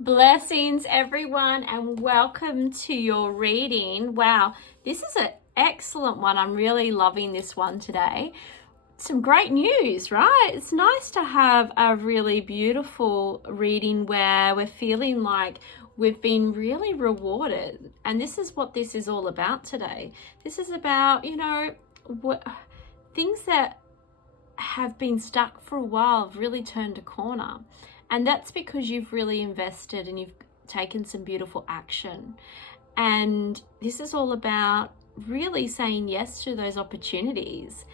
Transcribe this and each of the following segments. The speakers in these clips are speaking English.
Blessings, everyone, and welcome to your reading. Wow, this is an excellent one. I'm really loving this one today. Some great news, right? It's nice to have a really beautiful reading where we're feeling like we've been really rewarded. And this is what this is all about today. This is about, things that have been stuck for a while have really turned a corner. And that's because you've really invested and you've taken some beautiful action. And this is all about really saying yes to those opportunities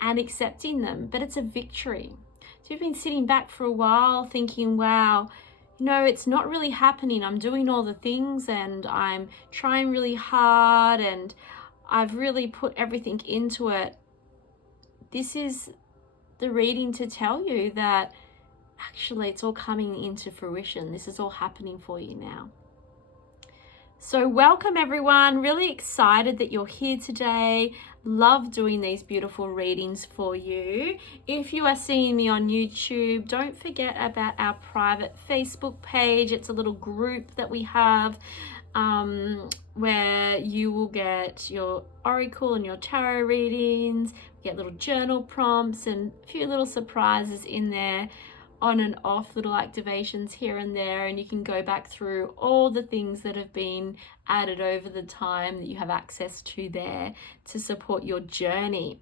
and accepting them. But it's a victory. So you've been sitting back for a while thinking, wow, it's not really happening. I'm doing all the things and I'm trying really hard and I've really put everything into it. This is the reading to tell you that actually it's all coming into fruition. This is all happening for you now. So welcome everyone, really excited that you're here today. Love doing these beautiful readings for you. If you are seeing me on YouTube, don't forget about our private Facebook page. It's a little group that we have where you will get your oracle and your tarot readings, get little journal prompts and a few little surprises in there, on and off little activations here and there, and you can go back through all the things that have been added over the time that you have access to there to support your journey.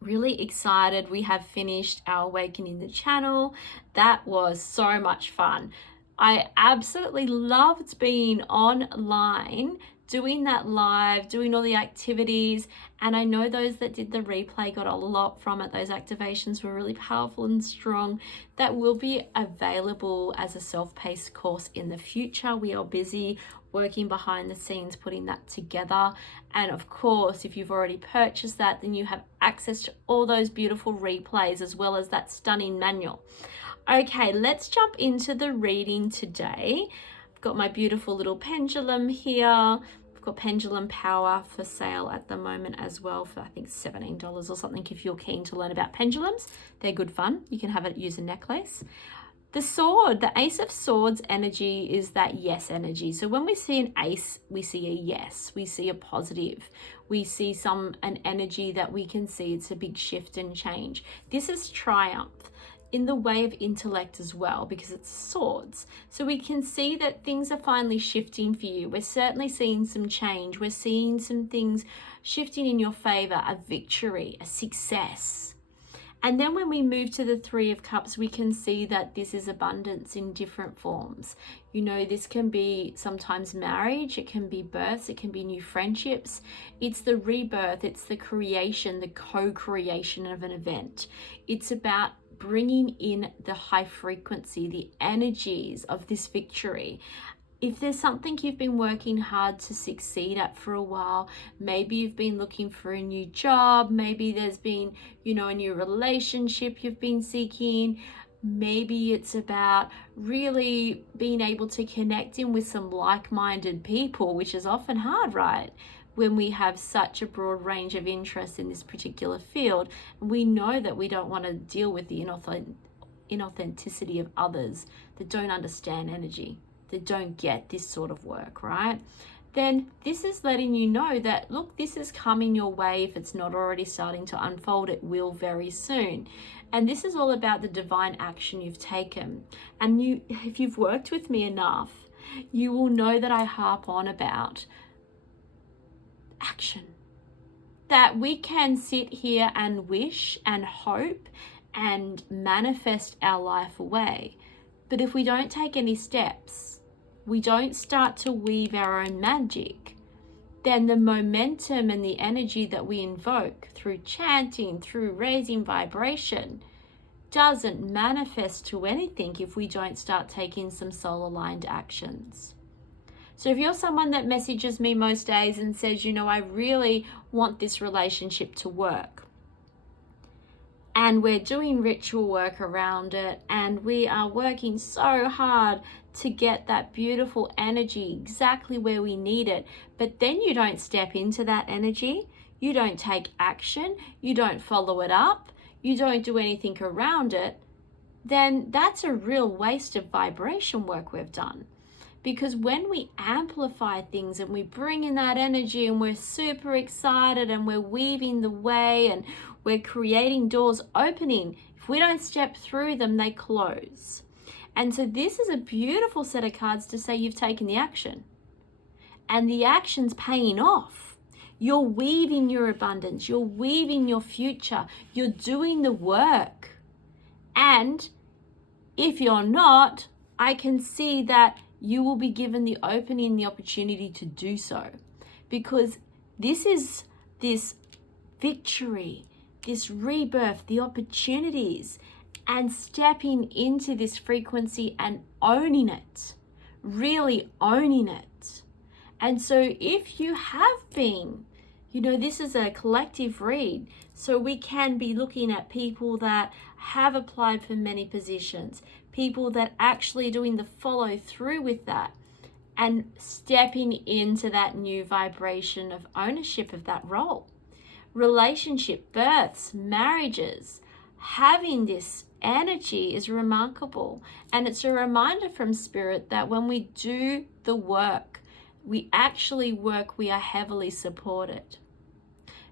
Really excited. We have finished our Awakening the Channel. That was so much fun. I absolutely loved being online, doing that live, doing all the activities. And I know those that did the replay got a lot from it. Those activations were really powerful and strong. That will be available as a self-paced course in the future. We are busy working behind the scenes, putting that together. And of course, if you've already purchased that, then you have access to all those beautiful replays as well as that stunning manual. Okay, let's jump into the reading today. I've got my beautiful little pendulum here. I've got Pendulum Power for sale at the moment as well for I think $17 or something if you're keen to learn about pendulums. They're good fun. You can have it use a necklace. The sword, the Ace of Swords energy is that yes energy. So when we see an ace, we see a yes, we see a positive, we see an energy that we can see it's a big shift and change. This is triumph in the way of intellect as well, because it's swords. So we can see that things are finally shifting for you. We're certainly seeing some change. We're seeing some things shifting in your favor, a victory, a success. And then when we move to the Three of Cups, we can see that this is abundance in different forms. This can be sometimes marriage, it can be births, it can be new friendships. It's the rebirth, it's the creation, the co-creation of an event. It's about bringing in the high frequency, the energies of this victory. If there's something you've been working hard to succeed at for a while, maybe you've been looking for a new job, maybe there's been, a new relationship you've been seeking, maybe it's about really being able to connect in with some like-minded people, which is often hard, right? When we have such a broad range of interests in this particular field, and we know that we don't want to deal with the inauthenticity of others that don't understand energy, that don't get this sort of work, right? Then this is letting you know that, look, this is coming your way. If it's not already starting to unfold, it will very soon. And this is all about the divine action you've taken. And if you've worked with me enough, you will know that I harp on about action. That we can sit here and wish and hope and manifest our life away. But if we don't take any steps, we don't start to weave our own magic, then the momentum and the energy that we invoke through chanting, through raising vibration, doesn't manifest to anything if we don't start taking some soul-aligned actions. So if you're someone that messages me most days and says, I really want this relationship to work, and we're doing ritual work around it, and we are working so hard to get that beautiful energy exactly where we need it, but then you don't step into that energy, you don't take action, you don't follow it up, you don't do anything around it, then that's a real waste of vibration work we've done. Because when we amplify things and we bring in that energy and we're super excited and we're weaving the way and we're creating doors opening, if we don't step through them, they close. And so this is a beautiful set of cards to say you've taken the action. And the action's paying off. You're weaving your abundance. You're weaving your future. You're doing the work. And if you're not, I can see that you will be given the opening, the opportunity to do so. Because this is this victory, this rebirth, the opportunities, and stepping into this frequency and owning it, really owning it. And so if you have been, this is a collective read, so we can be looking at people that have applied for many positions, people that actually doing the follow through with that and stepping into that new vibration of ownership of that role. Relationship, births, marriages, having this energy is remarkable. And it's a reminder from Spirit that when we do the work, we actually work, we are heavily supported.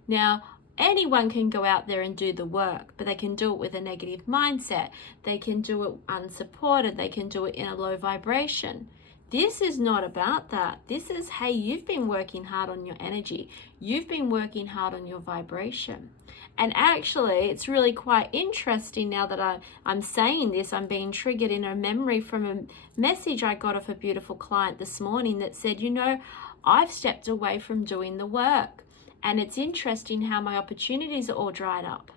Now, anyone can go out there and do the work, but they can do it with a negative mindset. They can do it unsupported. They can do it in a low vibration. This is not about that. This is, hey, you've been working hard on your energy. You've been working hard on your vibration. And actually, it's really quite interesting now that I'm saying this. I'm being triggered in a memory from a message I got off a beautiful client this morning that said, I've stepped away from doing the work. And it's interesting how my opportunities are all dried up.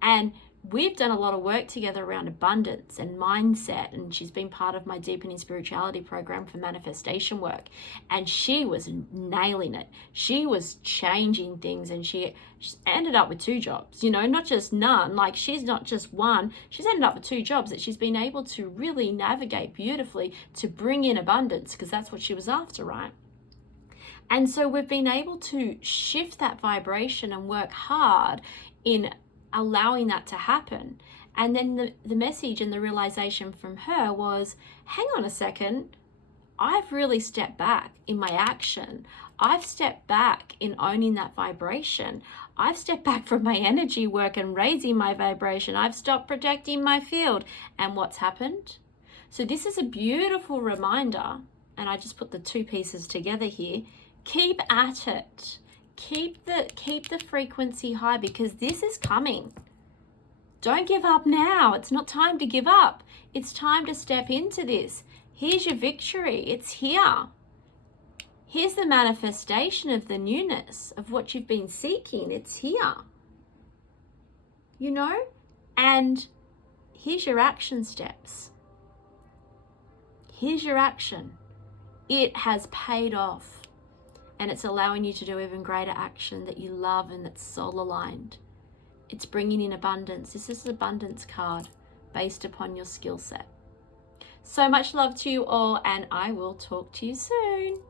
And we've done a lot of work together around abundance and mindset. And she's been part of my Deepening Spirituality program for manifestation work. And she was nailing it. She was changing things. And she ended up with 2 jobs, not just none. Like, she's not just one. She's ended up with 2 jobs that she's been able to really navigate beautifully to bring in abundance, because that's what she was after, right? And so we've been able to shift that vibration and work hard in allowing that to happen. And then the message and the realization from her was, hang on a second, I've really stepped back in my action. I've stepped back in owning that vibration. I've stepped back from my energy work and raising my vibration. I've stopped protecting my field. And what's happened? So this is a beautiful reminder, and I just put the 2 pieces together here. Keep at it. Keep the frequency high, because this is coming. Don't give up now. It's not time to give up. It's time to step into this. Here's your victory. It's here. Here's the manifestation of the newness of what you've been seeking. It's here. And here's your action steps. Here's your action. It has paid off. And it's allowing you to do even greater action that you love and that's soul aligned. It's bringing in abundance. This is an abundance card based upon your skill set. So much love to you all, and I will talk to you soon.